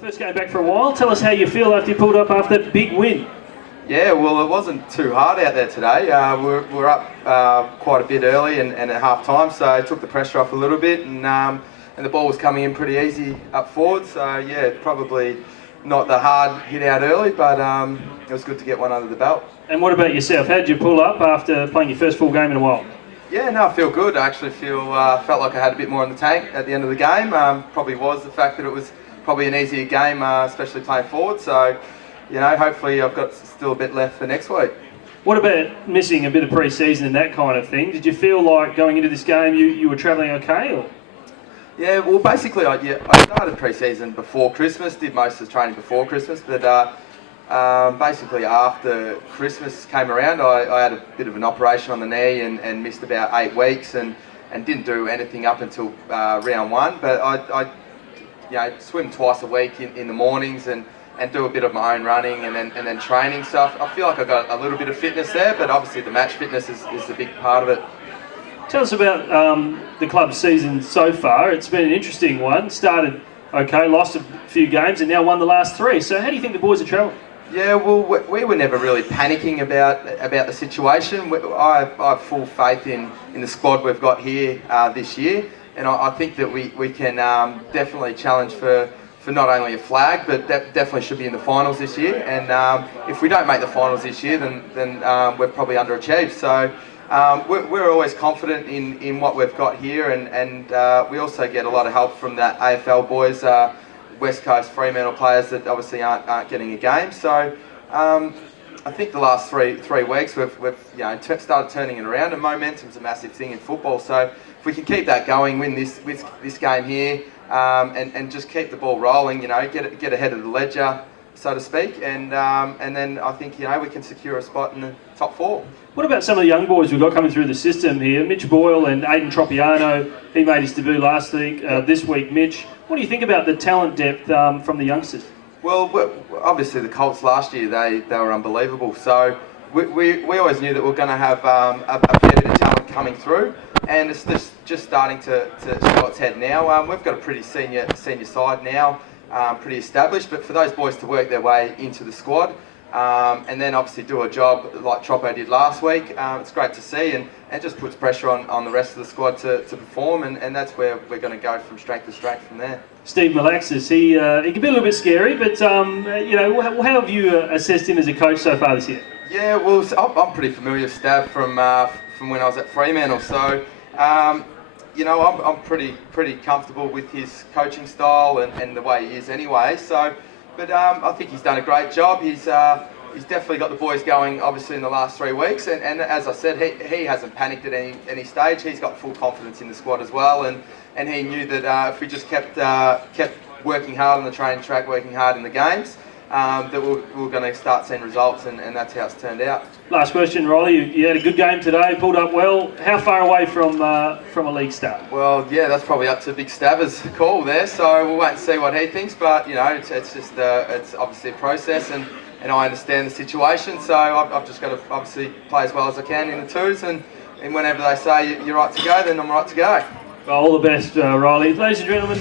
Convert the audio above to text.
First game back for a while. Tell us how you feel after you pulled up after that big win. Yeah, well, it wasn't too hard out there today. We're up quite a bit early and at half time, so it took the pressure off a little bit, and the ball was coming in pretty easy up forward. So yeah, probably not the hard hit out early, but it was good to get one under the belt. And what about yourself? How did you pull up after playing your first full game in a while? Yeah, no, I feel good. I actually felt like I had a bit more in the tank at the end of the game. Probably was the fact that it was probably an easier game, especially playing forward. So, you know, hopefully I've got still a bit left for next week. What about missing a bit of pre-season and that kind of thing? Did you feel like going into this game you were travelling okay? Or? Yeah, well, basically I started pre-season before Christmas, did most of the training before Christmas, but basically after Christmas came around, I had a bit of an operation on the knee and missed about 8 weeks and didn't do anything up until round one. But I swim twice a week in the mornings and do a bit of my own running and then training. So I feel like I got a little bit of fitness there, but obviously the match fitness is the big part of it. Tell us about the club's season so far. It's been an interesting one. Started okay, lost a few games and now won the last 3. So how do you think the boys are travelling? Yeah, well, we were never really panicking about the situation. I have full faith in the squad we've got here this year, and I think that we can definitely challenge for not only a flag, but that definitely should be in the finals this year. And if we don't make the finals this year, then we're probably underachieved. So we're always confident in what we've got here, and we also get a lot of help from the AFL boys. West Coast Fremantle players that obviously aren't getting a game. So I think the last three weeks we've started turning it around, and momentum's a massive thing in football. So if we can keep that going, win this game here, and just keep the ball rolling, get ahead of the ledger, so to speak, and then I think we can secure a spot in the top 4. What about some of the young boys we've got coming through the system here? Mitch Boyle and Aidan Tropiano, he made his debut last week. This week, Mitch. What do you think about the talent depth from the youngsters? Well, obviously the Colts last year, they were unbelievable. So we always knew that we were going to have a fair bit of talent coming through, and it's just starting to show its head now. We've got a pretty senior side now, pretty established, but for those boys to work their way into the squad, and then obviously do a job like Troppo did last week, it's great to see, and it just puts pressure on the rest of the squad to perform, and that's where we're going to go from strength to strength from there. Steve Malaxis, he can be a little bit scary, but how have you assessed him as a coach so far this year? Yeah, well, I'm pretty familiar with Stav from when I was at Fremantle, so I'm pretty comfortable with his coaching style and the way he is anyway. So, but I think he's done a great job. He's definitely got the boys going, obviously, in the last 3 weeks, and as I said, he hasn't panicked at any stage. He's got full confidence in the squad as well, and he knew that if we just kept working hard on the training track, working hard in the games, that we're going to start seeing results, and that's how it's turned out. Last question, Ryley. You had a good game today, pulled up well. How far away from a league start? Well, yeah, that's probably up to Big Stabber's call there, so we'll wait and see what he thinks, but it's just it's obviously a process, and I understand the situation, so I've just got to obviously play as well as I can in the twos, and whenever they say you're right to go, then I'm right to go. Well, all the best, Ryley. Ladies and gentlemen,